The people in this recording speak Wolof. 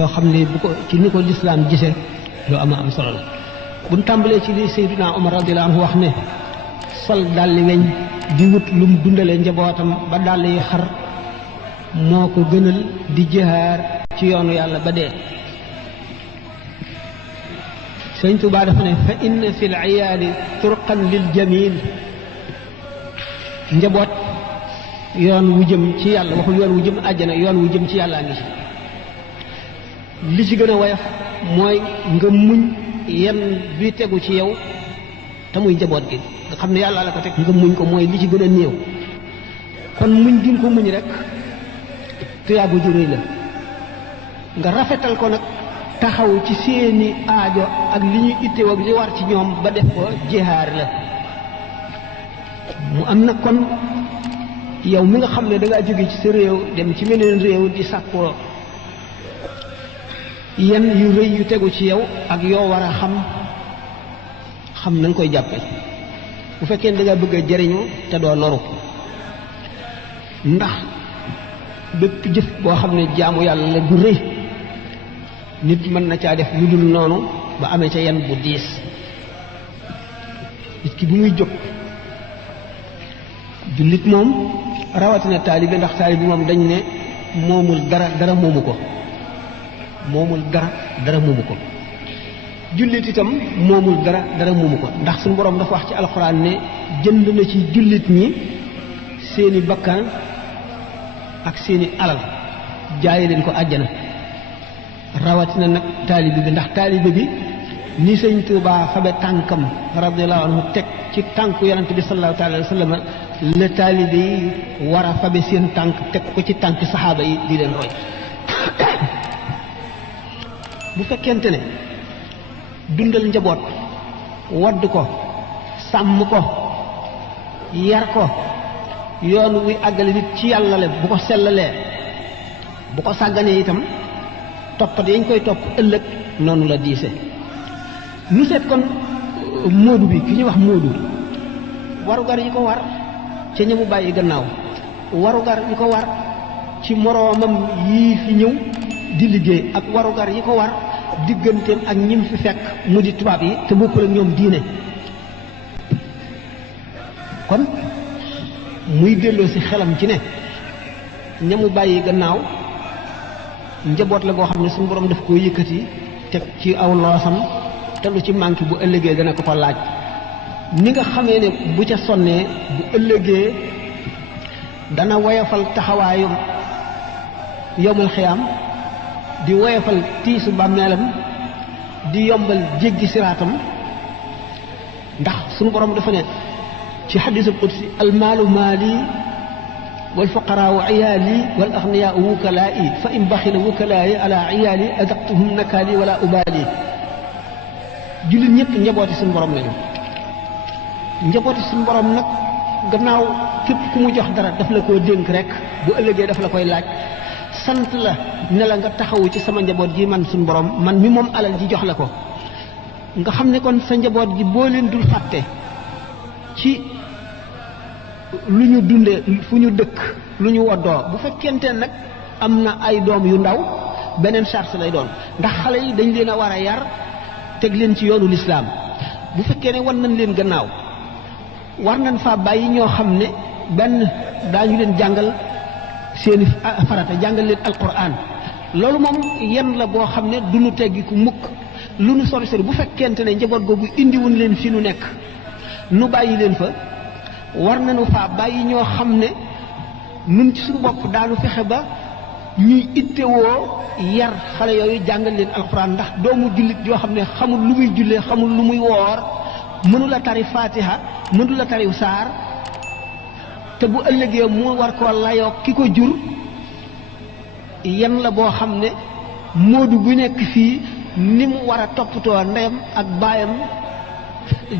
yoo xam ne bu ko ci ni ko lislaam gise lu am solo la buñ tàmbalee ci li Seydina Omar radiyallahu anhu wax ne sol dalli weñ di wut lum dundale njabootam ba dàll yi xar moo ko gënal di jihaar ci yoonu yàlla ba dee. Sëñ Tuubaa dafa ne fa inna fil iyaali turqan lil jamil njaboot yoon wu jëm ci yàlla waxul yoon wu jëm àjjana yoon wu jëm ci yàllaa ngi ci li ci gën a woyof mooy nga muñ yenn bi tegu ci yow te muy njaboot gi nga xam ne yàlla la ko teg nga muñ ko mooy li ci gën a néew kon muñ gi nga ko muñ rek tuyaabu ju rëy la nga rafetal ko nag taxaw ci seeni aajo ak li ñuy itteew ak li war ci ñoom ba def ko jihaar la mu am nag kon yow mi nga xam ne dangaa jóge ci sa réew dem ci meneen réew di sàkkoo yenn yu rëy yu tegu ci yow ak yoo war a xam na nga koy jàppe bu fekkee ne dangaa bëgg a jariñu te doo loru ndax bépp jëf boo xam ne jaamu yàlla la bu rëy nit mën na caa def lu dul noonu ba amee ca yenn bu diis nit ki bu muy jóg jullit moom rawatina taalibe ndax taalibe moom dañ ne moomul dara moomu ko moomul dara moomu ko jullit itam moomul dara moomu ko ndax suñu borom dafa wax ci alxuraan ne jënd na ci jullit ñi seeni bakkan ak seeni alal jaaye leen ko àjjana rawatina nag taalibe bi ndax taalibe bi ni Sëñ Tuubaa fabe tànkam radiyallahu anhu teg ci tànku yonent bi sallallahu alayhi wa sallam la taalibe yi war a fabe seen tànk teg ko ci tànk saxaaba yi di leen roy bu fekkente ne dundal njaboot wadd ko sàmm ko yar ko yoon wuy àggale nit ci yàlla le bu ko sellalee bu ko sàgganee itam toppat yañ koy topp ëllëg noonu la diise nu seet kon móodu bi ki ñuy wax móodu warugar yi ko war ca ñamu bàyyi gannaaw warugar yi ko war ci moroomam yii fi ñëw di liggéey ak warugar yi ko war digganteem ak ñim fi fekk mu di tubaab yi te bokkul ak ñoom diine kon muy delloo ci xelam ci ne ñamu bàyyi gannaaw njaboot la goo xam ne suñu borom daf koo yëkkati teg ci aw loosam te lu ci manqué bu ëllëgee dana ko ko laaj ni nga xamee ne bu ca sonnee bu ëllëgee dana woyofal taxawaayu yowmal xiyaam di woyofal tiisu bàmmeelam di yombal jéggi siraatam ndax suñu borom dafa ne ci xadiisul qudsi almaalu maali wal fuqaraau iyaali wal axniyaau wukalaa'i fa in baxila wukalaa'i ala iyaali adaqtuhum nakaali wala ubaali jullit ñëpp njabooti suñu borom lañu njabooti suñu borom nag gannaaw képp ku mu jox dara daf la koo dénk rek bu ëllëgee daf la koy laaj sant la ne la nga taxawu ci sama njaboot gi man suñu borom man mi moom alal ji jox la ko nga xam ne kon sa njaboot gi boo leen dul fàtte ci lu ñu dundee fu ñu dëkk lu ñu woddoo bu fekkente nag am na ay doom yu ndaw beneen charge lay doon ndax xale yi dañ leen a war a yar teg leen ci yoonu lislaam bu fekkee ne wan nañ leen gannaaw war nañ faa bàyyi ñoo xam ne benn daañu leen jàngal seeni farata jàngal leen alquran loolu moom yenn la boo xam ne du nu teggi ku mukk lu nu sori sori bu fekkente ne njaboot googu indiwuñ leen fi nu nekk nu bàyyi leen fa war nañu faa bàyyi ñoo xam ne nun ci suñu bopp daanu fexe ba ñuy ittewoo yar xale yooyu jàngal leen alxuraan ndax doomu jullit yoo xam ne xamul lu muy jullee xamul lu muy woor mënula tari fatiha mënula tari saar te bu ëllëgee mu war koo layoo ki ko jur yan la boo xam ne moodu bu nekk fii ni mu war a toppatoo ndeyam ak baayam